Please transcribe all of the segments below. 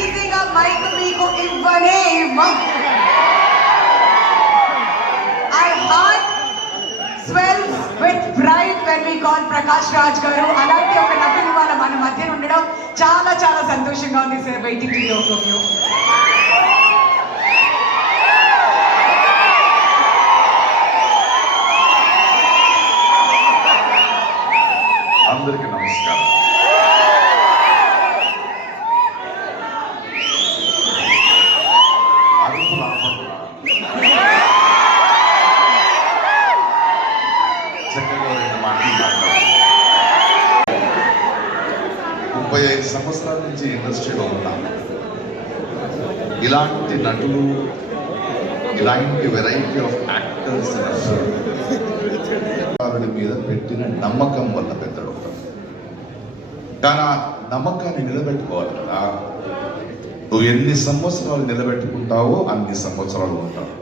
ఈజీగా మైక్ మీకు ఇవ్వనే ఇవ్వం. Our heart swells with pride when we call Prakash Raj గారు. అలాంటి ఒక నటుడు వాళ్ళ మన మధ్య ఉండడం చాలా చాలా సంతోషంగా ఉంది sir. Waiting to hear from you. అందరికీ నమస్కారం. చక్కగా 2 మాటలు మాట్లాడారు. 35 సంవత్సరాల నుంచి ఇండస్ట్రీలో ఉన్నాను. ఇలాంటి నటులు, ఇలాంటి వెరైటీ ఆఫ్ యాక్టర్స్ మీద పెట్టిన నమ్మకం వల్ల పెద్దడు. కానీ ఆ నమ్మకాన్ని నిలబెట్టుకోవాలి కదా. నువ్వు ఎన్ని సంవత్సరాలు నిలబెట్టుకుంటావో అన్ని సంవత్సరాలు ఉంటావు.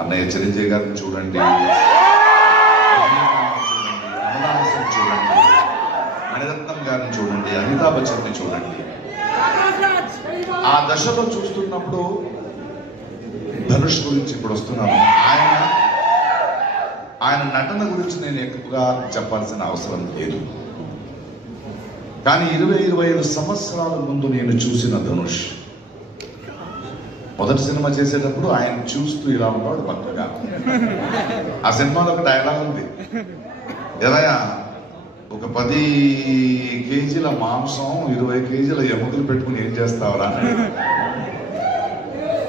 అన్నయ్య చిరంజీవి గారిని చూడండి, చూడండి, మణిరత్నం గారిని చూడండి, అమితాబ్ బచ్చన్ని చూడండి. ఆ దశలో చూస్తున్నప్పుడు ధనుష్ గురించి ఇప్పుడు వస్తున్నాను. ఆయన నటన గురించి నేను ఎక్కువగా చెప్పాల్సిన అవసరం లేదు. కానీ 20-25 సంవత్సరాల ముందు నేను చూసిన ధనుష్ మొదటి సినిమా చేసేటప్పుడు ఆయన చూస్తూ ఇలా ఉన్నాడు పక్కగా. ఆ సినిమాలో ఒక డైలాగ్ ఉంది, ఏదైనా ఒక 10 కేజీల మాంసం 20 కేజీల ఎముకలు పెట్టుకుని ఏం చేస్తావరా.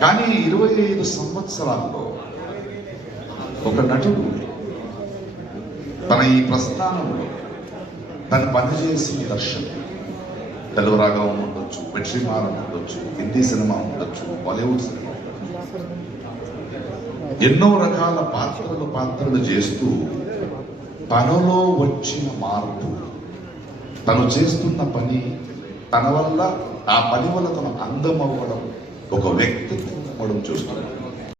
కానీ 25 సంవత్సరాల్లో ఒక నటుడు తన ఈ ప్రస్థానంలో తను పనిచేసిన దర్శకుడు, తెలుగు రాఘవం ఉండొచ్చు, వెట్రిమారన్ ఉండొచ్చు, హిందీ సినిమా ఉండొచ్చు, బాలీవుడ్ సినిమా ఉండొచ్చు, ఎన్నో రకాల పాత్రలు చేస్తూ తనలో వచ్చిన మార్పు, తను చేస్తున్న పని, తన వల్ల ఆ పని వల్ల తను అందం అవ్వడం, ఒక వ్యక్తిత్వం అవ్వడం చూస్తున్నాడు.